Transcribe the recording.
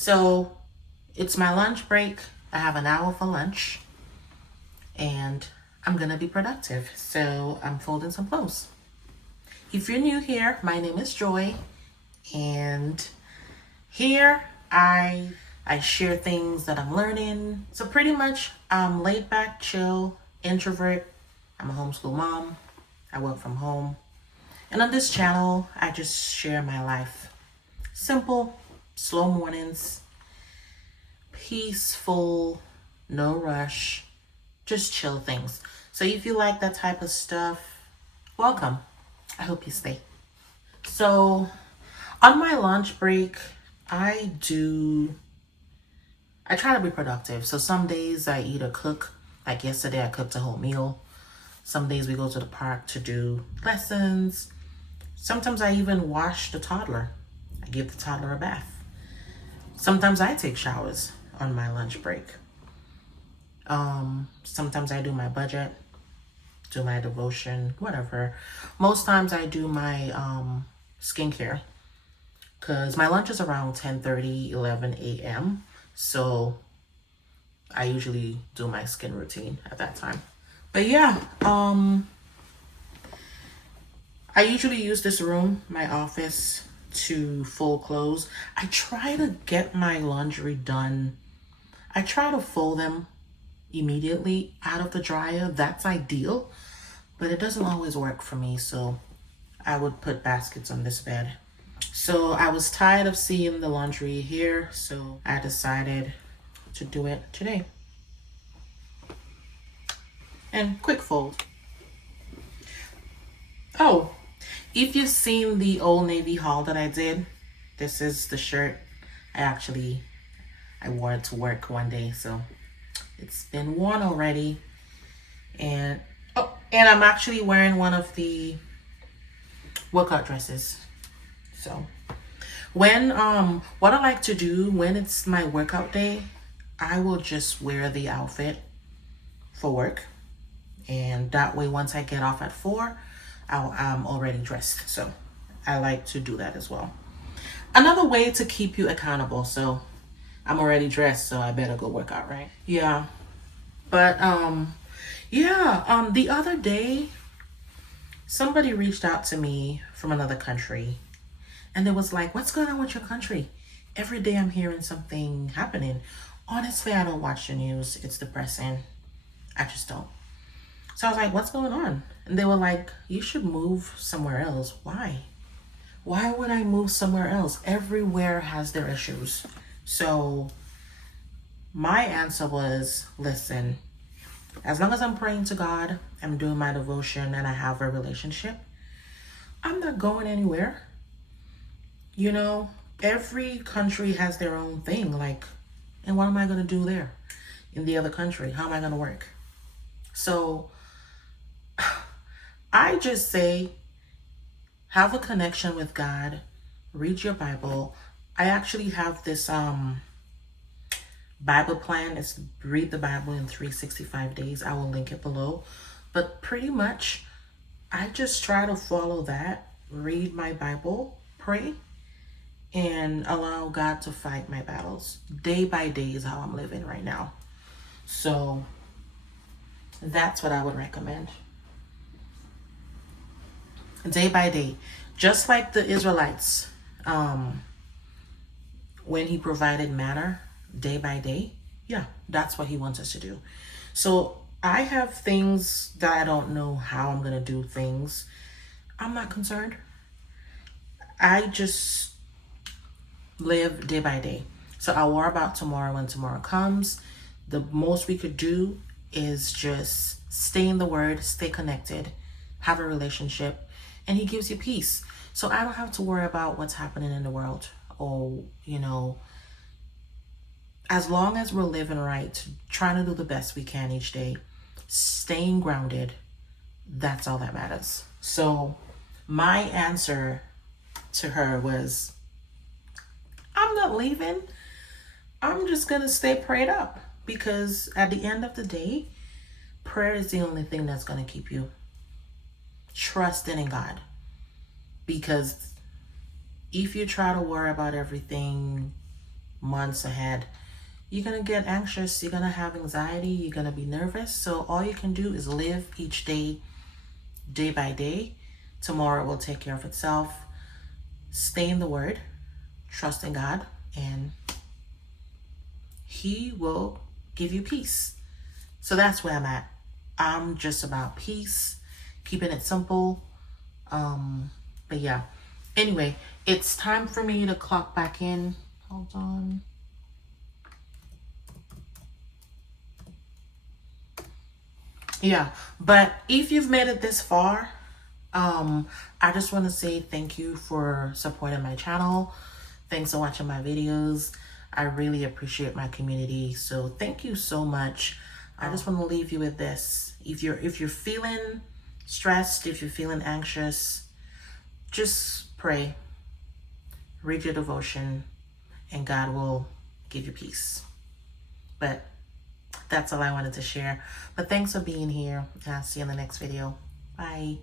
So it's my lunch break. I have an hour for lunch and I'm gonna be productive. So I'm folding some clothes. If you're new here, my name is Joy, and here I share things that I'm learning. So pretty much I'm laid back, chill, introvert. I'm a homeschool mom. I work from home. And on this channel, I just share my life. Simple, slow mornings, peaceful, no rush, just chill things. So if you like that type of stuff, welcome. I hope you stay. So on my lunch break, I try to be productive. So some days I either cook, like yesterday I cooked a whole meal. Some days we go to the park to do lessons. Sometimes I even wash the toddler. I give the toddler a bath. Sometimes I take showers on my lunch break. Sometimes I do my budget, do my devotion, whatever. Most times I do my skincare because my lunch is around 10:30, 11 a.m. So I usually do my skin routine at that time. But yeah, I usually use this room, my office, to fold clothes. I try to get my laundry done. I try to fold them immediately out of the dryer. That's ideal, but it doesn't always work for me. So I would put baskets on this bed. So I was tired of seeing the laundry here, so I decided to do it today. And quick fold. Oh, if you've seen the Old Navy haul that I did, this is the shirt. I wore it to work one day, so it's been worn already. And I'm actually wearing one of the workout dresses. So when what I like to do when it's my workout day, I will just wear the outfit for work, and that way once I get off at 4, I'm already dressed. So I like to do that as well. Another way to keep you accountable. So I'm already dressed, so I better go work out, right? Yeah. But the other day somebody reached out to me from another country, and they was like, what's going on with your country? Every day I'm hearing something happening. Honestly, I don't watch the news. It's depressing. I just don't. So I was like, what's going on? And they were like, you should move somewhere else. Why? Why would I move somewhere else? Everywhere has their issues. So my answer was, listen, as long as I'm praying to God, I'm doing my devotion, and I have a relationship, I'm not going anywhere. You know, every country has their own thing. Like, and what am I going to do there in the other country? How am I going to work? So I just say, have a connection with God, read your Bible. I actually have this Bible plan. It's read the Bible in 365 days. I will link it below. But pretty much, I just try to follow that, read my Bible, pray, and allow God to fight my battles. Day by day is how I'm living right now. So that's what I would recommend. Day by day. Just like the Israelites, when he provided manna day by day, yeah, that's what he wants us to do. So I have things that I don't know how I'm going to do things. I'm not concerned. I just live day by day. So I'll worry about tomorrow when tomorrow comes. The most we could do is just stay in the Word, stay connected, have a relationship, and He gives you peace. So I don't have to worry about what's happening in the world, or, as long as we're living right, trying to do the best we can each day, staying grounded, that's all that matters. So my answer to her was, I'm not leaving. I'm just going to stay prayed up, because at the end of the day, prayer is the only thing that's going to keep you trusting in God. Because if you try to worry about everything months ahead, you're going to get anxious, you're going to have anxiety, you're going to be nervous. So all you can do is live each day, day by day. Tomorrow will take care of itself. Stay in the Word, trust in God, and He will give you peace. So that's where I'm at. I'm just about peace, keeping it simple. But yeah. Anyway, it's time for me to clock back in. Hold on. Yeah, but if you've made it this far, I just want to say thank you for supporting my channel. Thanks for watching my videos. I really appreciate my community. So thank you so much. I just want to leave you with this. If you're feeling stressed, if you're feeling anxious, just pray, read your devotion, and God will give you peace. But that's all I wanted to share. But thanks for being here. I'll see you in the next video. Bye.